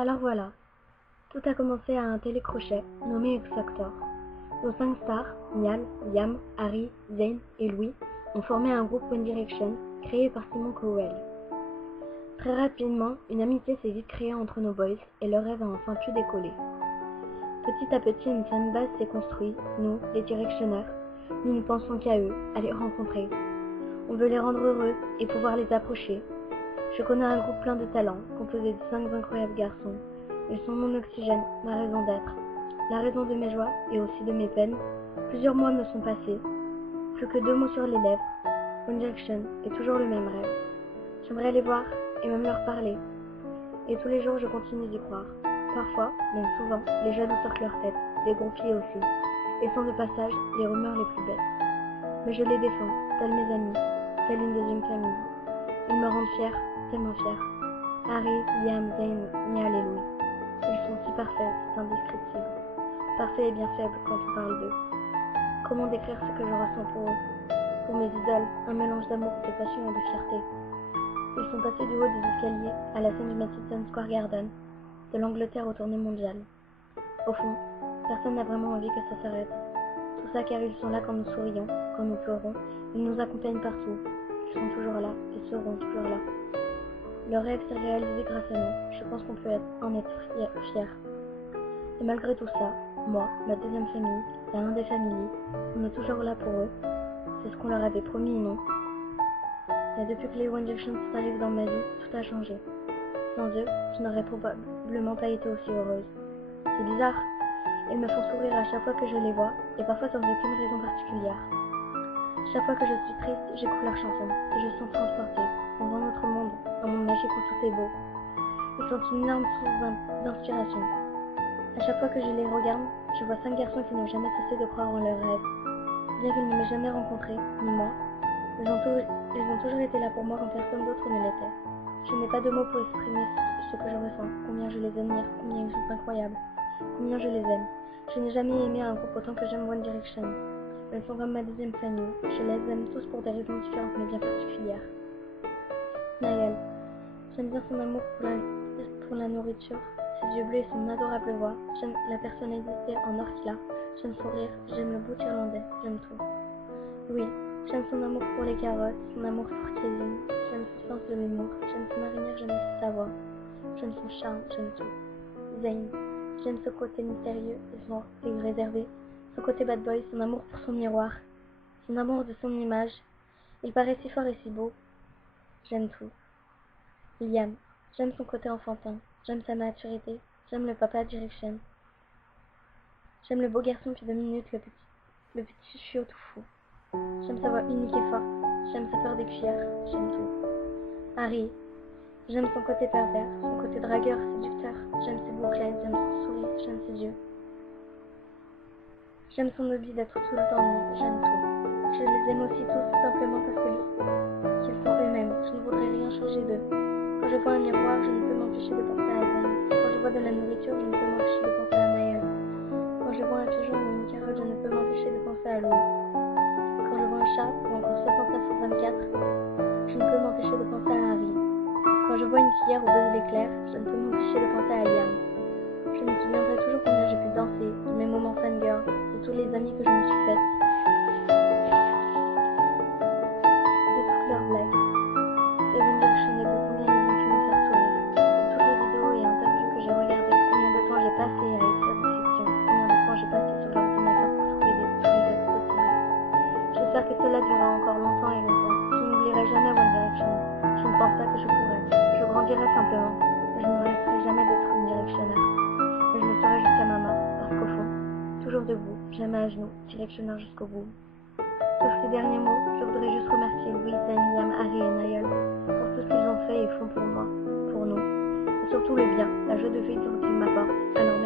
Alors voilà, tout a commencé à un télécrochet nommé X Factor. Nos 5 stars, Niall, Liam, Harry, Zayn et Louis, ont formé un groupe One Direction créé par Simon Cowell. Très rapidement, une amitié s'est vite créée entre nos boys et leur rêve a enfin pu décoller. Petit à petit, une fanbase s'est construite, nous, les Directionneurs, nous ne pensons qu'à eux, à les rencontrer. On veut les rendre heureux et pouvoir les approcher. Je connais un groupe plein de talents, composé de 5 incroyables garçons. Ils sont mon oxygène, ma raison d'être, la raison de mes joies et aussi de mes peines. Plusieurs mois me sont passés, plus que 2 mots sur les lèvres. One Direction est toujours le même rêve. J'aimerais les voir et même leur parler. Et tous les jours, je continue d'y croire. Parfois, même souvent, les jaloux sortent leur tête, les groupiers aussi, et sont de passage les rumeurs les plus bêtes. Mais je les défends, tels mes amis, telle une deuxième famille. Ils me rendent fière, tellement fière. Harry, Liam, Zayn, Niall et Louis. Ils sont si parfaits, c'est indescriptible. Parfaits et bien faibles quand on parle d'eux. Comment décrire ce que je ressens pour eux? Pour mes idoles, un mélange d'amour, de passion et de fierté. Ils sont passés du haut des escaliers à la scène du Madison Square Garden, de l'Angleterre aux tournées mondiales. Au fond, personne n'a vraiment envie que ça s'arrête. Tout ça car ils sont là quand nous sourions, quand nous pleurons, ils nous accompagnent partout. Ils sont toujours là et seront toujours là. Leur rêve s'est réalisé grâce à nous. Je pense qu'on peut en être fier. Et malgré tout ça, moi, ma deuxième famille, la l'un des familles, on est toujours là pour eux. C'est ce qu'on leur avait promis, non? Mais depuis que les One Direction sont arrivés dans ma vie, tout a changé. Sans eux, je n'aurais probablement pas été aussi heureuse. C'est bizarre. Ils me font sourire à chaque fois que je les vois, et parfois sans aucune raison particulière. Chaque fois que je suis triste, j'écoute leurs chansons, et je sens transportée dans un autre monde, un monde magique où tout est beau. Ils sont une énorme source d'inspiration. À chaque fois que je les regarde, je vois 5 garçons qui n'ont jamais cessé de croire en leurs rêves. Bien qu'ils ne m'aient jamais rencontré, ni moi, ils ont toujours été là pour moi quand personne d'autre ne l'était. Je n'ai pas de mots pour exprimer ce que je ressens, combien je les admire, combien ils sont incroyables, combien je les aime. Je n'ai jamais aimé un groupe autant que j'aime One Direction. Ils sont comme ma deuxième famille. Je les aime tous pour des raisons différentes mais bien particulières. Niall. J'aime bien son amour pour la nourriture, ses yeux bleus et son adorable voix. J'aime la personnalité en or qu'il a. J'aime son rire, j'aime le bout irlandais, j'aime tout. Oui, j'aime son amour pour les carottes, son amour pour Kevin. J'aime son sens de l'humour, j'aime son marinière, j'aime aussi sa voix. J'aime son charme, j'aime tout. Zayn. J'aime ce côté mystérieux et réservé, son côté bad boy, son amour pour son miroir, son amour de son image. Il paraît si fort et si beau. J'aime tout. Liam. J'aime son côté enfantin, j'aime sa maturité, j'aime le papa Direction. J'aime le beau garçon qui domine le petit chiot tout fou. J'aime sa voix unique et forte, j'aime sa peur des cuillères, j'aime tout. Harry. J'aime son côté pervers, son côté dragueur, séducteur. J'aime ses bouclettes, j'aime son sourire, j'aime ses yeux. J'aime son hobby d'être tout le temps nu, j'aime tout. Je les aime aussi tous simplement parce qu'ils sont eux-mêmes. Je ne voudrais rien changer d'eux. Quand je vois un miroir, je ne peux m'empêcher de penser à Zayn. Quand je vois de la nourriture, je ne peux m'empêcher de penser à Niall. Quand je vois un pigeon ou une carotte, je ne peux m'empêcher de penser à Louis. Quand je vois un chat ou encore 69/24, je ne peux m'empêcher de penser à Harry. Quand je vois une cuillère ou Buzz l'éclair, je ne peux m'empêcher de penser à Liam. Je me souviendrai toujours combien j'ai pu danser, de mes moments fangirl, de tous les amis que je me suis faits, de toutes leurs blagues, de One Direction et de combien ils ont pu me faire sourire, de toutes les vidéos et interviews que j'ai regardées, combien de temps j'ai passé à écrire des fictions, combien de temps j'ai passé sur l'ordinateur pour trouver tous les textes possibles. J'espère que cela durera encore longtemps et longtemps. Je n'oublierai jamais One Direction. Je ne pense pas que je pourrai. Je grandirai simplement. Je ne resterai jamais d'être une directionneur. Et je le serai jusqu'à ma mort, parce qu'au fond, toujours debout, jamais à genoux, directionneur jusqu'au bout. Sur ces derniers mots, je voudrais juste remercier Louis, Zayn, Liam, Harry et Niall pour tout ce qu'ils ont fait et font pour moi, pour nous. Et surtout le bien, la joie de vivre qu'ils m'apportent. Alors